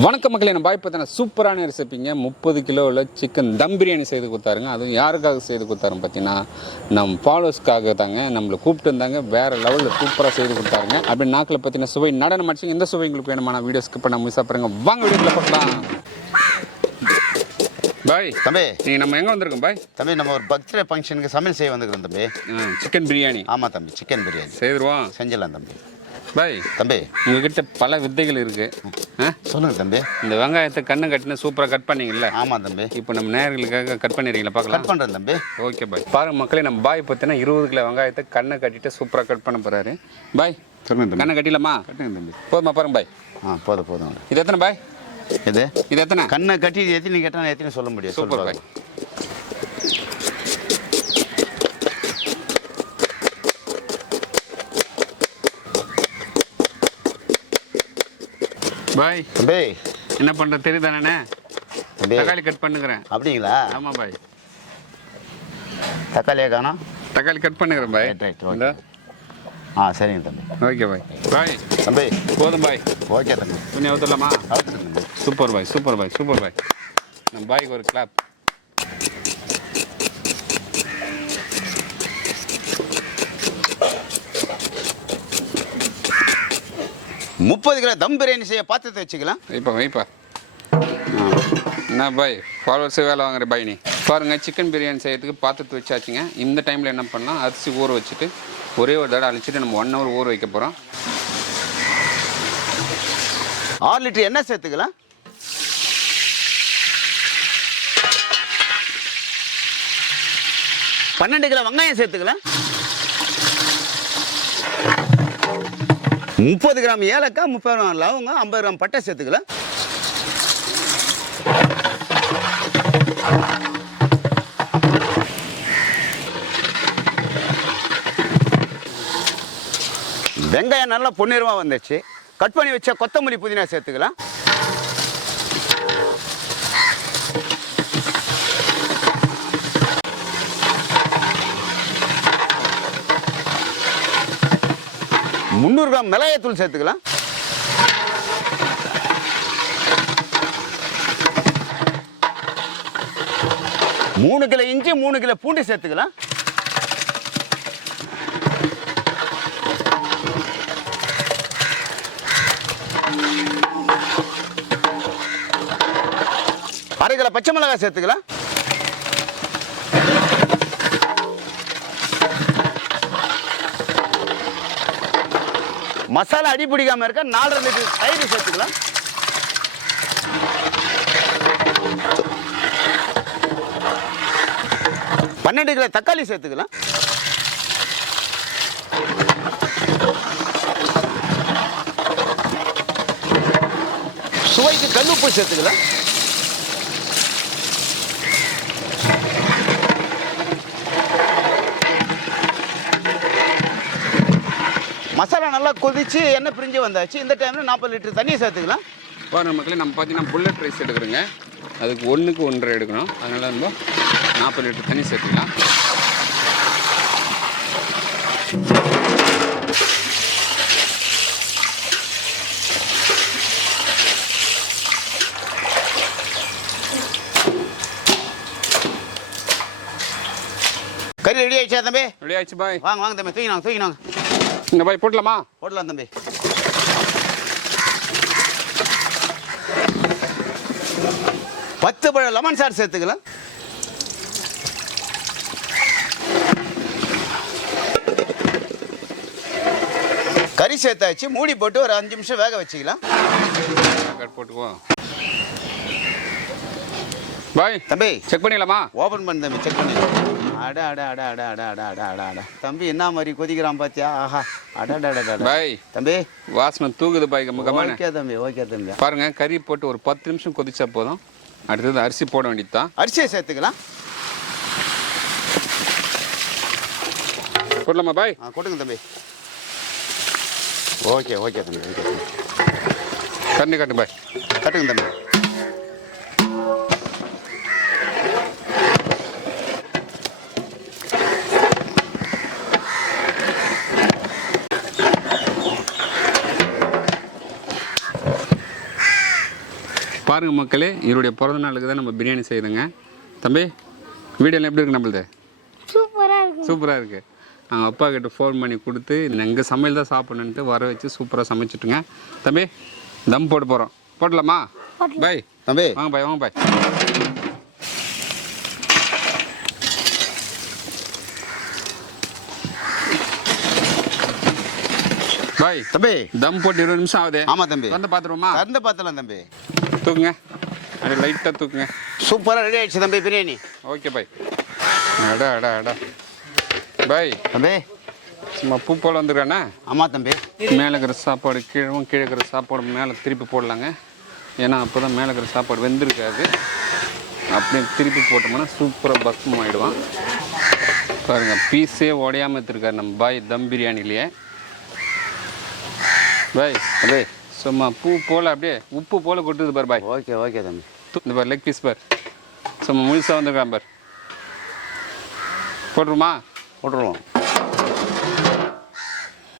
வணக்கம் மக்களே, நம்ம பாய் பார்த்தீங்கன்னா சூப்பரான ரெசிப்பிங்க. 30 கிலோவில் சிக்கன் தம் பிரியாணி செய்து கொடுத்தாருங்க. அதுவும் யாருக்காக செய்து கொடுத்தாருன்னு பார்த்தீங்கன்னா நம்ம ஃபாலோவர்ஸ்க்காக தாங்க. நம்மளை கூப்பிட்டு இருந்தாங்க, வேறு லெவலில் சூப்பராக செய்து கொடுத்தாருங்க. அப்படி நாக்கில் பார்த்தீங்கன்னா சுவை நடனம் அடிச்சுங்க. இந்த சுவை உங்களுக்கு வேணுமான வீடியோ ஸ்கிப் பண்ண மிஸ் பாருங்க. வாங்க வீடியோவில் பார்க்கலாம். பாய் தம்பி, நீ நம்ம எங்கே வந்திருக்கோம் பாய்? தம்பி, நம்ம ஒரு பர்த்டே ஃபங்க்ஷனுக்கு சமையல் செய்ய வந்துக்கிறோம் தம்பி. சிக்கன் பிரியாணி. ஆமாம் தம்பி, சிக்கன் பிரியாணி செய்துருவோம். செஞ்சிடலாம் தம்பி. பாய் தம்பி, உங்ககிட்ட பல வித்தைகள் இருக்கு. சொல்லுங்க தம்பி. இந்த வெங்காயத்தை கண்ணு கட்டின சூப்பராக கட் பண்ணீங்கல்ல? ஆமாம் தம்பி. இப்போ நம்ம நேயர்களுக்காக கட் பண்ணிடுறீங்களா? பார்க்கலாம். கட் பண்ணுறேன் தம்பி. Okay bye. பாருங்க மக்களே, நம்ம பாய் பார்த்தீங்கன்னா 20 கிலோ வெங்காயத்தை கண்ணை கட்டிட்டு சூப்பராக கட் பண்ண போறாரு. பாய் சொல்லுங்க தம்பி. கண்ணை கட்டிடலாமா? கட்டுங்க தம்பி. போதுமா? பாருங்க பாய். போதும். இது எத்தனை பாய்? இது எத்தனை? கண்ணை கட்டி எத்தனை கேட்டால் எத்தனை சொல்ல முடியும். சூப்பர் பாய். பாய் தம்பி, என்ன பண்ற தெரியுதானே? தம்பி, தக்காளி கட் பண்ணுகிறேன். அப்படிங்களா? ஆமாம் பாய். தக்காளியே காணோம். தக்காளி கட் பண்ணுகிறேன் பாய். ரைட். இந்த சரிங்க தம்பி. Okay bye. பாய் தம்பி, போதும் பாய். ஓகே தம்பி. கொஞ்சம் ஊற்றலாமா? அவுத்துருங்க தம்பி. சூப்பர் பாய், சூப்பர் பாய், சூப்பர் பாய். நம்ம பாய்க்கு ஒரு கிளாப். முப்பது கிலோ தம் பிரியாணி செய்ய பாத்திரத்தை வச்சுக்கலாம். வைப்பா. என்ன பாய், ஃபாலோவர்ஸ் வேலை வாங்குற பாய் நீ. பாருங்கள், சிக்கன் பிரியாணி செய்யறதுக்கு பாத்திரத்தை வச்சாச்சுங்க. இந்த டைமில் என்ன பண்ணலாம், அரிசி ஊற வச்சுட்டு ஒரே ஒரு தடவை அழிச்சிட்டு நம்ம 1 ஹவர் ஊற வைக்க போகிறோம். 6 லிட்டர் எண்ணெய் சேர்த்துக்கலாம். பன்னெண்டு கிலோ வெங்காயம் சேர்த்துக்கலாம். 30 கிராம் ஏலக்காய், 30 கிராம் லவங்கம், 50 கிராம் பட்டை சேர்த்துக்கலாம். வெங்காயம் நல்லா பொன்னிறமாக வந்துச்சு. கட் பண்ணி வச்ச கொத்தமல்லி புதினா சேர்த்துக்கலாம். முந்நூறு கிராம் மிளகாய்த்தூள் சேர்த்துக்கலாம். மூணு கிலோ இஞ்சி, 3 கிலோ பூண்டு சேர்த்துக்கலாம். அரை கிலோ பச்சை மிளகாய் சேர்த்துக்கலாம். மசாலா அடி பிடிக்காம இருக்க 4 லிட்டர் தயிர் சேர்த்துக்கலாம். பன்னெண்டு கிலோ தக்காளி சேர்த்துக்கலாம். சுவைக்கு கல்லுப்பு சேர்த்துக்கலாம். மசாலா நல்லா கொதிச்சு எண்ணெய் பிரிஞ்சு வந்தாச்சு. இந்த டைமில் 40 லிட்டர் தண்ணியை சேர்த்துக்கலாம். பாருங்க மக்களே, நம்ம பார்த்தீங்கன்னா புல்லட் ரைஸ் எடுக்கிறோங்க. அதுக்கு 1க்கு 1.5 எடுக்கணும். அதனால நம்ம 40 லிட்டர் தண்ணி சேர்த்துக்கலாம். கறி ரெடி ஆயிடுச்சா தம்பி? ரெடி ஆயிடுச்சு பாய். வாங்க தம்பி, தூக்கினாங்க. இந்த பாய் போட்டலாமா? போடலாம் தம்பி. பத்து பழம் லெமன் சாறு சேர்த்துக்கலாம். கறி சேர்த்தாச்சு. மூடி போட்டு ஒரு 5 நிமிஷம் வேக வச்சுக்கலாம். போட்டுக்குவோம் பாய். தம்பி, செக் பண்ணிடலாமா? ஓபன் பண்ணு தம்பி, செக் பண்ணி. தம்பி, என்ன மாதிரி கொதிக்கிறான் பாத்தியா? ஆஹா, பாய் தம்பி, வாசனை தூக்குது பாய். ஓகே தம்பி. பாருங்க, கறி போட்டு ஒரு 10 நிமிஷம் கொதிச்சா போதும். அடுத்தது அரிசி போட வேண்டியதுதான். அரிசியை சேர்த்துக்கலாம். போடலாமா பாய்? கொடுங்க தம்பி. ஓகே தம்பி. கண்ணு கட்டு பாய். கட்டுங்க தம்பி. பாருங்கள் மக்களே, இவருடைய பிறந்த நாளுக்கு தான் நம்ம பிரியாணி செய்யுதுங்க. தம்பி, வீடியோலாம் எப்படி இருக்குது நம்மளுது? சூப்பராக இருக்குது. நாங்கள் அப்பா கிட்ட ஃபோன் பண்ணி கொடுத்து எங்கள் சமையல் தான் சாப்பிடணுன்ட்டு வர வச்சு சூப்பராக சமைச்சிட்டுங்க. தம்பி, தம் போட்டு போகிறோம். போடலாமா? பாய் தம்பி. வாங்க பாய், வாங்க பாய். பாய் தம்பி, தம் போட்டு 20 நிமிஷம் ஆகுது. ஆமாம் தம்பி. வந்து பார்த்துருவோமா? வந்து பார்த்துலாம் தம்பி. தூக்குங்க, அப்படியே லைட்டாக தூக்குங்க. சூப்பராக ரெடி ஆயிடுச்சு தம்பி பிரியாணி. Okay bye. அடா அடா அடா பாய். தம்பி, சும்மா பூ போல் வந்துருக்கானே. ஆமாம் தம்பி. மேலே இருக்கிற சாப்பாடு கீழவும், கீழே இருக்கிற சாப்பாடு மேலே திருப்பி போடலாங்க. ஏன்னா அப்போ தான் மேலே இருக்கிற சாப்பாடு வெந்திருக்காது. அப்படியே திருப்பி போட்டோம்னா சூப்பராக பஸ்மம் ஆகிடுவான். பாருங்கள், பீஸே உடையாமல் எடுத்துருக்காரு நம்ம பாய் தம் பிரியாணிலேயே. பாய் தம்பி, சும்மா பூ போல் அப்படியே உப்பு போல் கொட்டுது பார் பாய். ஓகே ஓகே தம்பி. இந்த பார் லெக் பீஸ் பார், சும்மா முழுசாக வந்துருக்கான் பார். போட்டுருமா? போட்டுருவோம்.